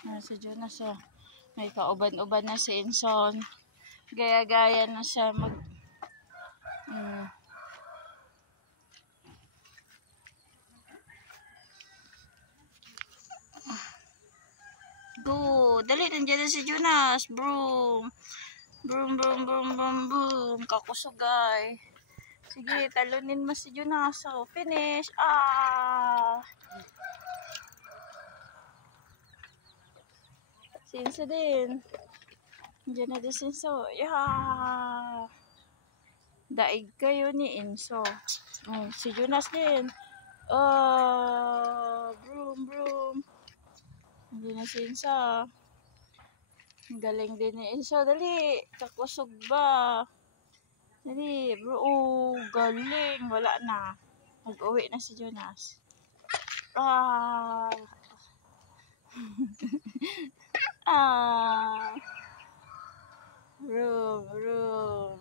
Si Jonas, oh. May kauban-uban na si Inson. Gaya-gaya na siya mag... Go! Dali, nandiyan na si Jonas. Broom! Broom, broom, broom, broom, broom. Kakusugay. Sige, talunin mo si Jonas. So, finish. Si Inso din. Nandiyan na din si Inso. Yeah! Daig kayo ni Inso. Si Jonas din. Broom, broom. Hindi na si Inso. Galing din ni Inso. Dali. Kakusog ba? Dali. Bro. Galing. Wala na. Mag-uwi na si Jonas. Broom, broom.